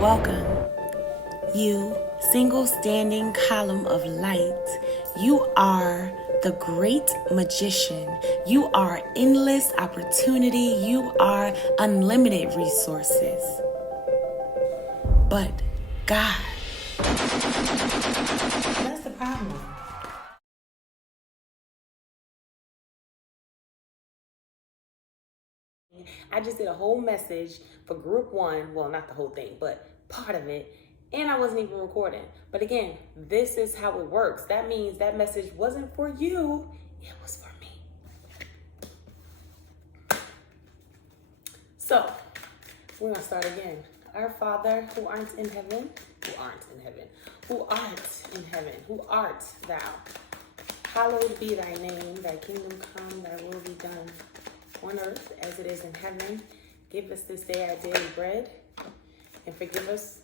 Welcome, you single standing column of light. You are the great magician. You are endless opportunity. You are unlimited resources. But God. That's the problem. I just did a whole message for group one. Well, not the whole thing, but part of it. And I wasn't even recording. But again, this is how it works. That means that message wasn't for you, it was for me. So, we're going to start again. Our Father, who art in heaven, who art in heaven, who art thou? Hallowed be thy name, thy kingdom come, thy will be done on earth as it is in heaven. Give us this day our daily bread, and forgive us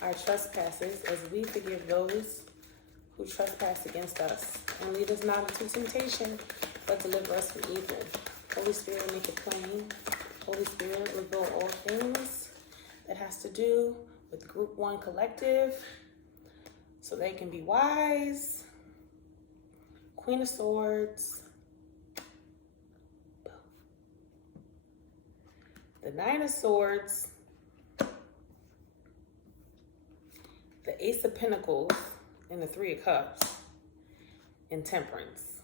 our trespasses as we forgive those who trespass against us. And lead us not into temptation, but deliver us from evil. Holy Spirit, make it plain. Holy Spirit, reveal all things that has to do with Group 1 Collective so they can be wise. Queen of Swords. The Nine of Swords. The Ace of Pentacles and the Three of Cups and Temperance.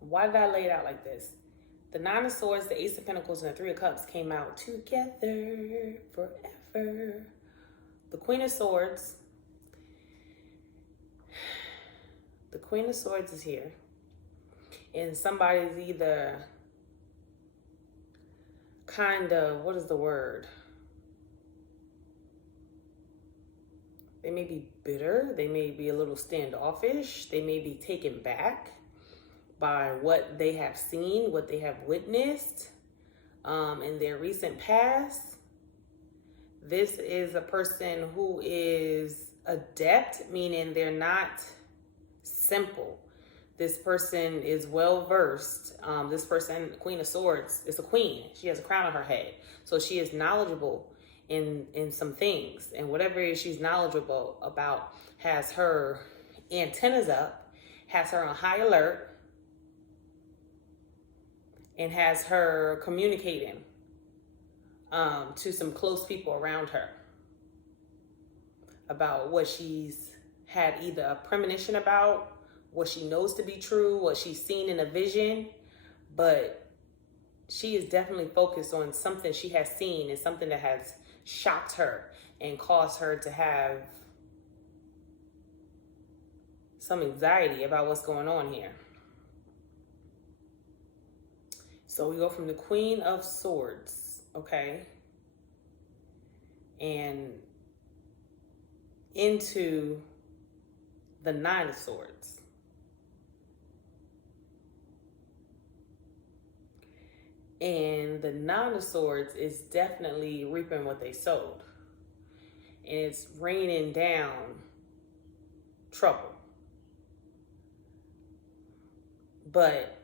Why did I lay it out like this? The Nine of Swords, the Ace of Pentacles, and the Three of Cups came out together forever. The Queen of Swords. The Queen of Swords is here. And somebody's either kind of, what is the word? They may be bitter. They may be a little standoffish. They may be taken back by what they have seen, what they have witnessed in their recent past. This is a person who is adept, meaning they're not simple. This person is well-versed. This person, Queen of Swords, is a queen. She has a crown on her head. So she is knowledgeable in some things. And whatever it is she's knowledgeable about has her antennas up, has her on high alert, and has her communicating to some close people around her about what she's had either a premonition about, what she knows to be true, what she's seen in a vision, but she is definitely focused on something she has seen and something that has shocked her and caused her to have some anxiety about what's going on here. So we go from the Queen of Swords, okay, and into the Nine of Swords. And the Nine of Swords is definitely reaping what they sowed. And it's raining down trouble. But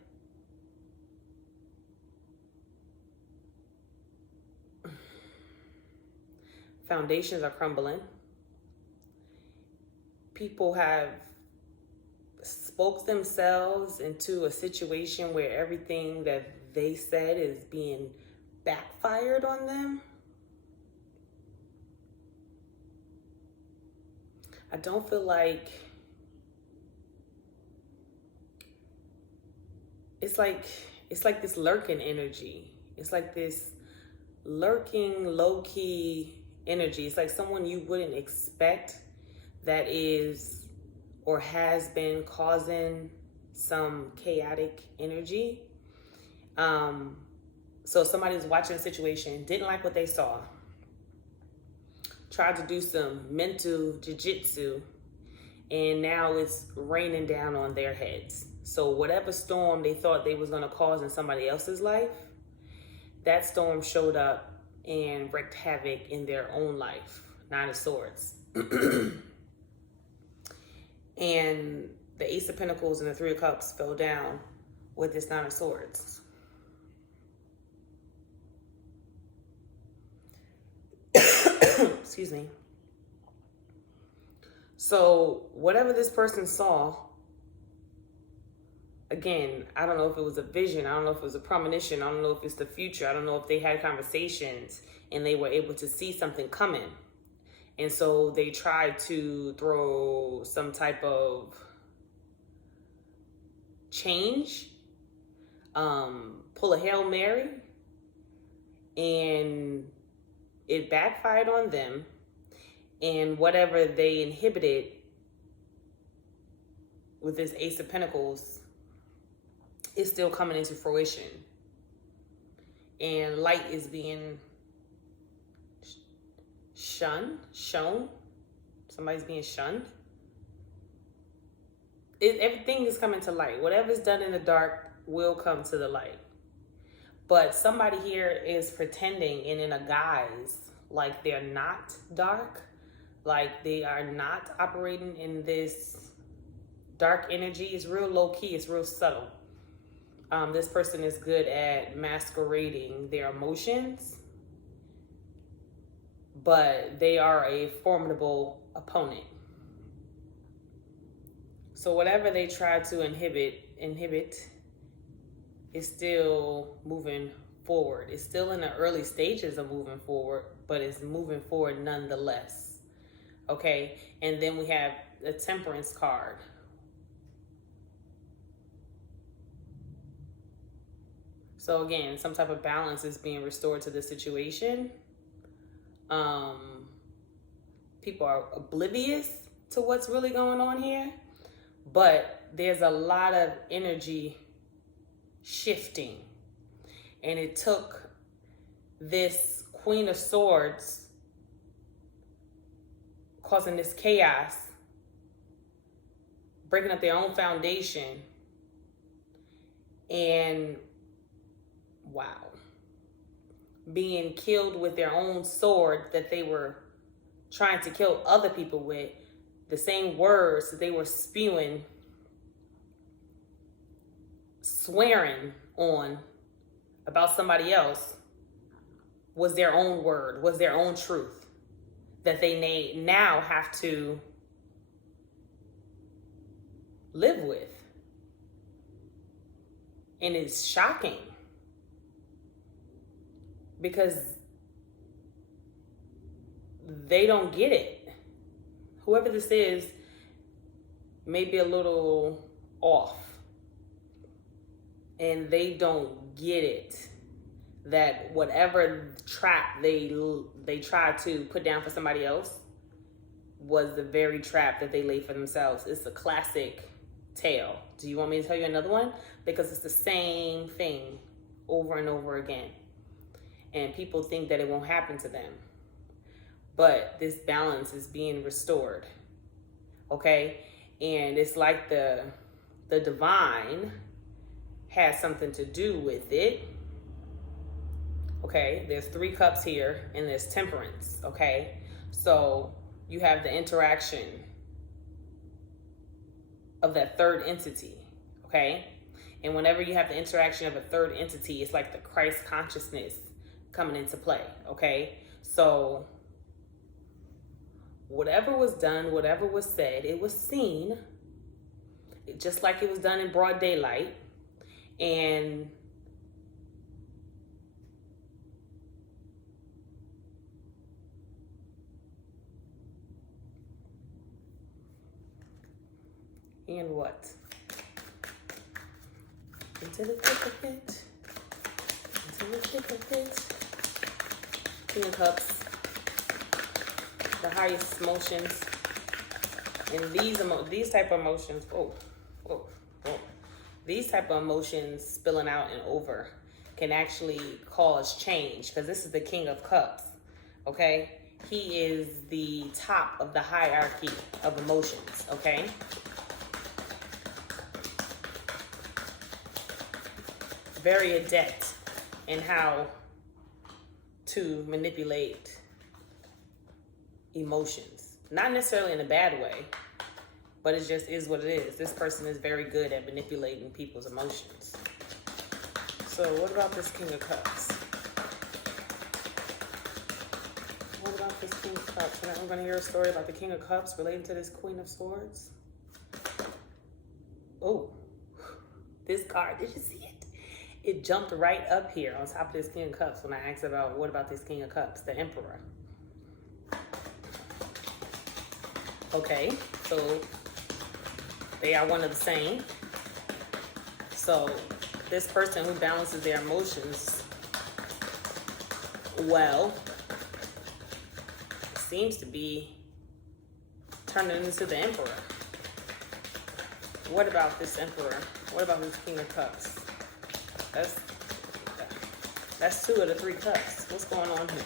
foundations are crumbling. People have spoke themselves into a situation where everything that they said is being backfired on them. I don't feel like it's like this lurking energy. It's like this lurking, low-key energy. It's like someone you wouldn't expect that is or has been causing some chaotic energy. So somebody's watching a situation, didn't like what they saw, tried to do some mental jiu-jitsu, and now it's raining down on their heads. So whatever storm they thought they was going to cause in somebody else's life, that storm showed up and wreaked havoc in their own life. Nine of Swords. And the Ace of Pentacles and the Three of Cups fell down with this Nine of Swords. Excuse me. So whatever this person saw, again, I don't know if it was a vision. I don't know if it was a premonition. I don't know if it's the future. I don't know if they had conversations and they were able to see something coming. And so they tried to throw some type of change, pull a Hail Mary, and it backfired on them. And whatever they inhibited with this Ace of Pentacles is still coming into fruition. And light is being shown. Somebody's being shunned. Everything is coming to light. Whatever's done in the dark will come to the light. But somebody here is pretending and in a guise like they're not dark, like they are not operating in this dark energy. It's real low key. It's real subtle. This person is good at masquerading their emotions, but they are a formidable opponent. So whatever they try to inhibit is still moving forward. It's still in the early stages of moving forward, but it's moving forward nonetheless. Okay, and then we have the Temperance card. So again, some type of balance is being restored to the situation. People are oblivious to what's really going on here, but there's a lot of energy shifting. And it took this Queen of Swords causing this chaos, breaking up their own foundation, and wow, being killed with their own sword that they were trying to kill other people with. The same words that they were spewing, swearing on about somebody else was their own word, was their own truth that they now have to live with. And it's shocking because they don't get it. Whoever this is may be a little off, and they don't get it that whatever trap they tried to put down for somebody else was the very trap that they laid for themselves. It's a classic tale. Do you want me to tell you another one? Because it's the same thing over and over again, and people think that it won't happen to them. But this balance is being restored, okay? And it's like the divine has something to do with it, okay? There's 3 cups here, and there's Temperance, okay? So you have the interaction of that third entity, okay? And whenever you have the interaction of a third entity, it's like the Christ consciousness coming into play, okay? So whatever was done, whatever was said, it was seen, just like it was done in broad daylight. And what? Into the thick of it. Into the thick of it. King of Cups. The highest emotions, and these type of emotions, these type of emotions spilling out and over can actually cause change, because this is the King of Cups, okay? He is the top of the hierarchy of emotions, okay? Very adept in how to manipulate emotions. Not necessarily in a bad way, but it just is what it is. This person is very good at manipulating people's emotions. So what about this King of Cups? What about this King of Cups? And I'm going to hear a story about the King of Cups related to this Queen of Swords. Oh, this card, did you see it? It jumped right up here on top of this King of Cups when I asked about what about this King of Cups, the Emperor. Okay, so they are one of the same. So this person who balances their emotions well seems to be turning into the Emperor. What about this Emperor? What about this King of Cups? That's 2 of the 3 cups. What's going on here?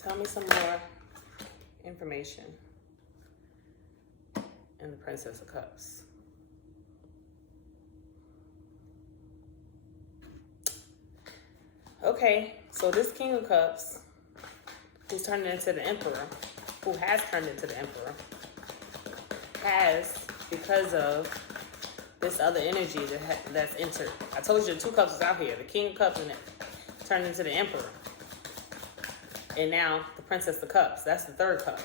Tell me some more information in the Princess of Cups. Okay, so this King of Cups, who's turning into the Emperor, who has turned into the Emperor, has, because of this other energy that's entered. I told you the 2 cups is out here. The King of Cups and it turned into the Emperor. And now the Princess of Cups, that's the 3rd cup.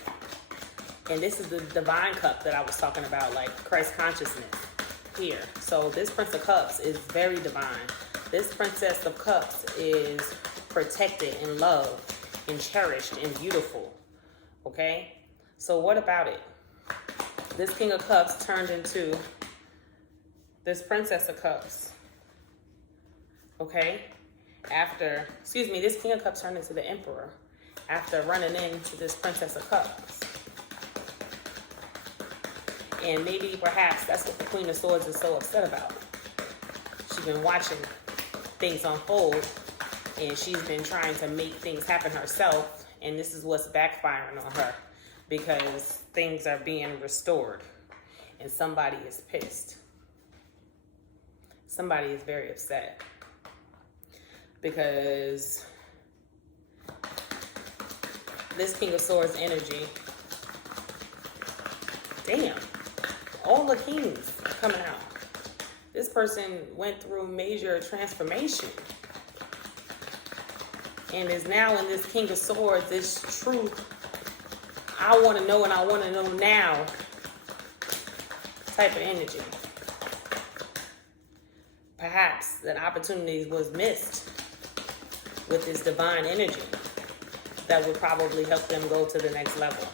And this is the divine cup that I was talking about, like Christ consciousness here. So this Prince of Cups is very divine. This Princess of Cups is protected and loved and cherished and beautiful. Okay? So what about it? This King of Cups turned into this Princess of Cups. Okay? This King of Cups turned into the Emperor after running into this Princess of Cups. And maybe perhaps that's what the Queen of Swords is so upset about. She's been watching things unfold and she's been trying to make things happen herself, and this is what's backfiring on her because things are being restored and somebody is pissed. Somebody is very upset because this King of Swords energy, damn, all the kings are coming out. This person went through major transformation and is now in this King of Swords, this truth, I want to know and I want to know now type of energy. Perhaps that opportunity was missed with this divine energy that would probably help them go to the next level.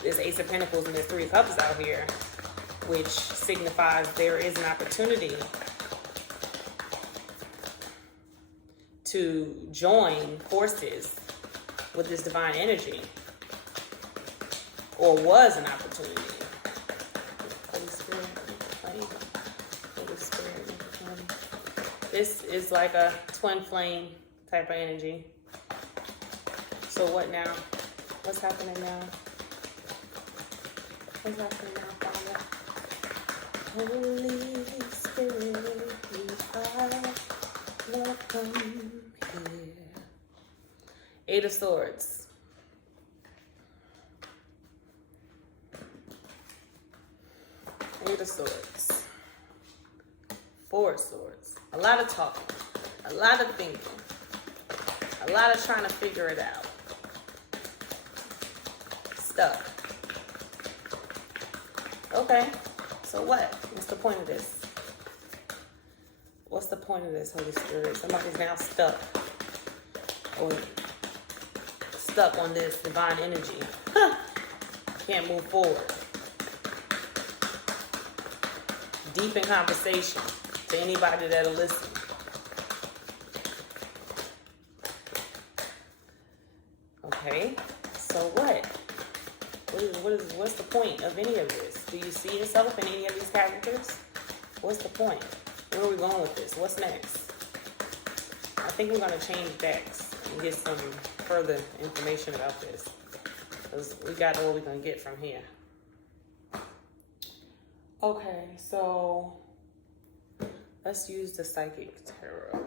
This Ace of Pentacles and this 3 of Cups out here, which signifies there is an opportunity to join forces with this divine energy, or was an opportunity. Holy Spirit. This is like a twin flame type of energy. So what now? What's happening now? What's happening now, Father? Holy Spirit, you are welcome here. 8 of Swords. Eight of Swords. 4 of Swords. A lot of talking. A lot of thinking. A lot of trying to figure it out. Stuck. Okay. So what? What's the point of this? What's the point of this, Holy Spirit? Somebody's now stuck. Or stuck on this divine energy. Can't move forward. Deep in conversation to anybody that'll listen. Okay, so what? What's the point of any of this? Do you see yourself in any of these characters? What's the point? Where are we going with this? What's next? I think we're going to change decks and get some further information about this, because we got all we're going to get from here. Okay, so let's use the Psychic Tarot.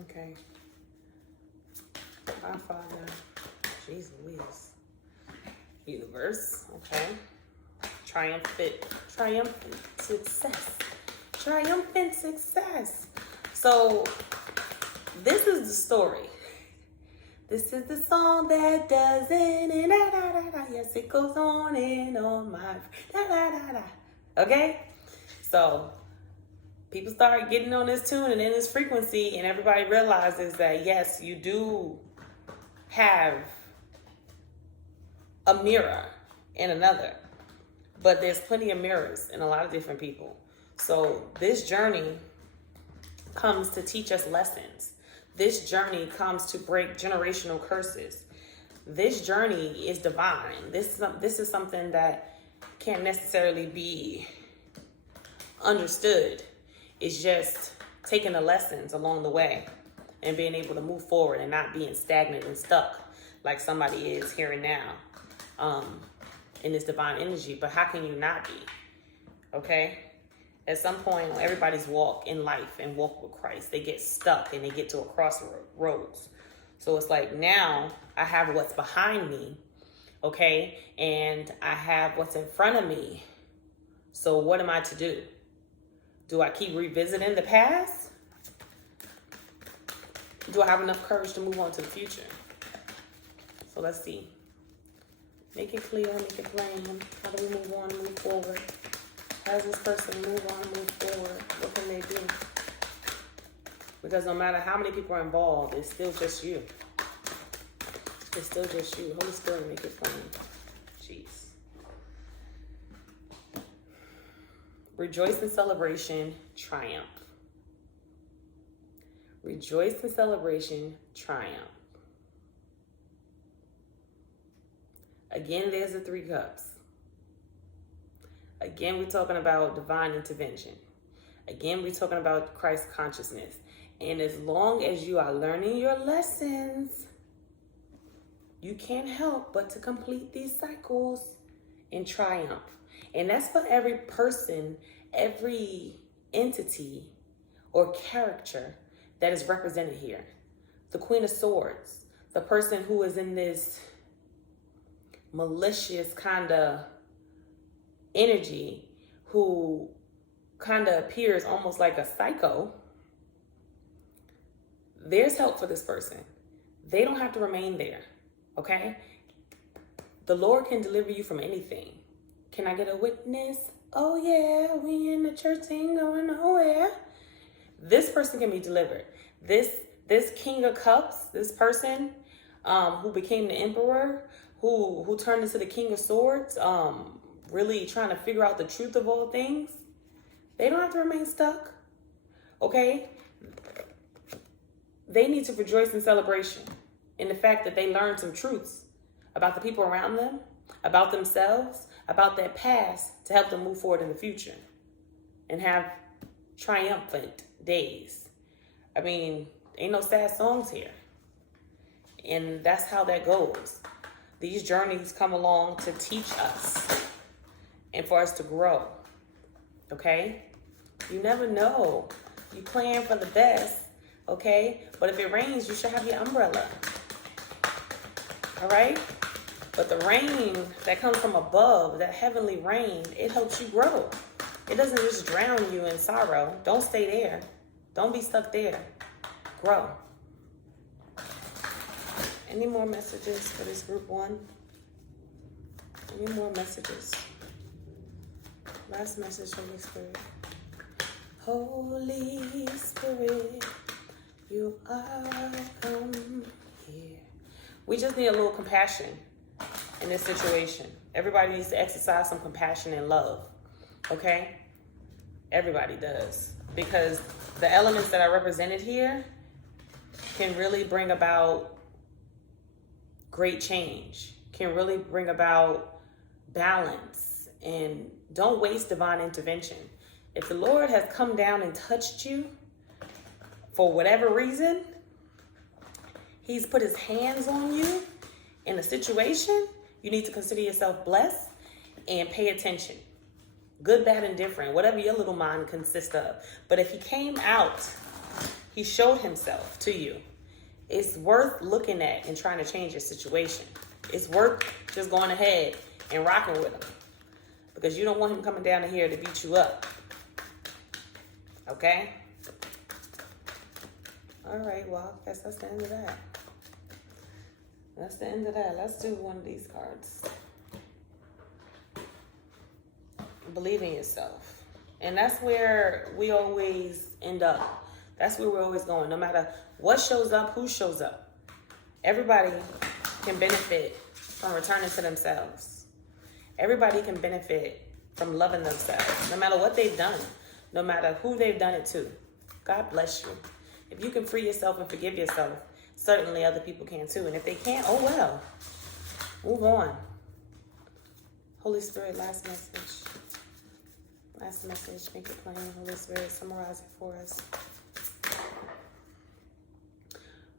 Okay. Our Father, jeez Louise. Universe, okay. Triumphant success. triumphant success. So this is the story. This is the song that does it, and da da da da. Yes, it goes on and on, my da da da da. Okay? So people start getting on this tune and in this frequency, and everybody realizes that yes, you do have a mirror in another, but there's plenty of mirrors in a lot of different people. So this journey comes to teach us lessons. This journey comes to break generational curses. This journey is divine. This is something that can't necessarily be understood. It's just taking the lessons along the way and being able to move forward and not being stagnant and stuck like somebody is here and now in this divine energy. But how can you not be? Okay? At some point, on everybody's walk in life and walk with Christ, they get stuck and they get to a crossroads. So it's like, now I have what's behind me, okay? And I have what's in front of me. So what am I to do? Do I keep revisiting the past? Do I have enough courage to move on to the future? So let's see. Make it clear, make it plain. How do we move on and move forward? How does this person move on and move forward? What can they do? Because no matter how many people are involved, it's still just you. It's still just you. Holy Spirit, make it plain. Jeez. Rejoice in celebration, triumph. Rejoice in celebration, triumph. Again, there's the 3 cups. Again, we're talking about divine intervention. Again, we're talking about Christ consciousness. And as long as you are learning your lessons, you can't help but to complete these cycles in triumph. And that's for every person, every entity or character that is represented here. The Queen of Swords, the person who is in this malicious kind of energy, who kind of appears almost like a psycho. There's help for this person. They don't have to remain there, okay? The Lord can deliver you from anything. Can I get a witness? Oh yeah, we in the church ain't going nowhere. This person can be delivered. This King of Cups, this person who became the Emperor, who turned into the King of Swords, really trying to figure out the truth of all things, they don't have to remain stuck, okay? They need to rejoice in celebration in the fact that they learned some truths about the people around them, about themselves, about their past, to help them move forward in the future and have triumphant days. I mean, ain't no sad songs here. And that's how that goes. These journeys come along to teach us and for us to grow, okay? You never know. You plan for the best, okay? But if it rains, you should have your umbrella, all right? But the rain that comes from above, that heavenly rain, it helps you grow. It doesn't just drown you in sorrow. Don't stay there. Don't be stuck there. Grow. Any more messages for this group 1? Any more messages? Last message, Holy Spirit. Holy Spirit, you are welcome here. We just need a little compassion in this situation. Everybody needs to exercise some compassion and love, okay? Everybody does. Because the elements that are represented here can really bring about great change, can really bring about balance, and don't waste divine intervention. If the Lord has come down and touched you for whatever reason, He's put His hands on you in a situation, you need to consider yourself blessed and pay attention. Good, bad, and different, whatever your little mind consists of. But if He came out, He showed Himself to you, it's worth looking at and trying to change your situation. It's worth just going ahead and rocking with Him, because you don't want Him coming down here to beat you up. Okay? All right, well, I guess that's the end of that. That's the end of that. Let's do one of these cards. Believe in yourself. And that's where we always end up. That's where we're always going. No matter what shows up, who shows up. Everybody can benefit from returning to themselves. Everybody can benefit from loving themselves. No matter what they've done. No matter who they've done it to. God bless you. If you can free yourself and forgive yourself, certainly other people can too. And if they can't, oh well. Move on. Holy Spirit, last message. Last message. Make it plain. Holy Spirit, summarize it for us.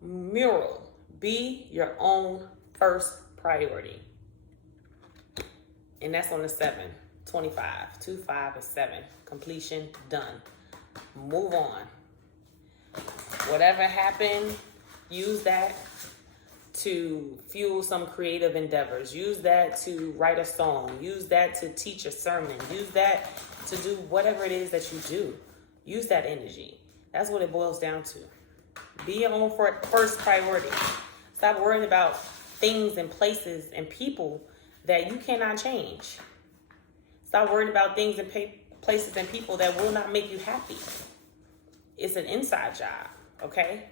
Mural. Be your own first priority. And that's on the 7. 25. 2, 5, and 7. Completion. Done. Move on. Whatever happened, use that to fuel some creative endeavors. Use that to write a song. Use that to teach a sermon. Use that to do whatever it is that you do. Use that energy. That's what it boils down to. Be your own first priority. Stop worrying about things and places and people that you cannot change. Stop worrying about things and places and people that will not make you happy. It's an inside job, okay?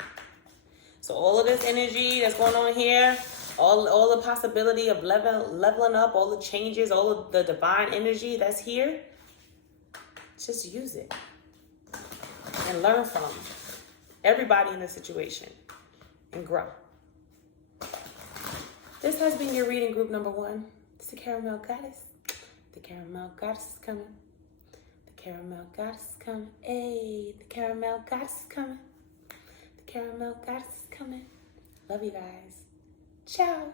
So all of this energy that's going on here, all the possibility of leveling up, all the changes, all of the divine energy that's here, just use it and learn from everybody in the situation and grow. This has been your reading group number 1. It's the Caramel Goddess. The Caramel Goddess is coming. The Caramel Goddess is coming. Hey, the Caramel Goddess is coming. The Caramel Goddess is coming. Love you guys. Ciao.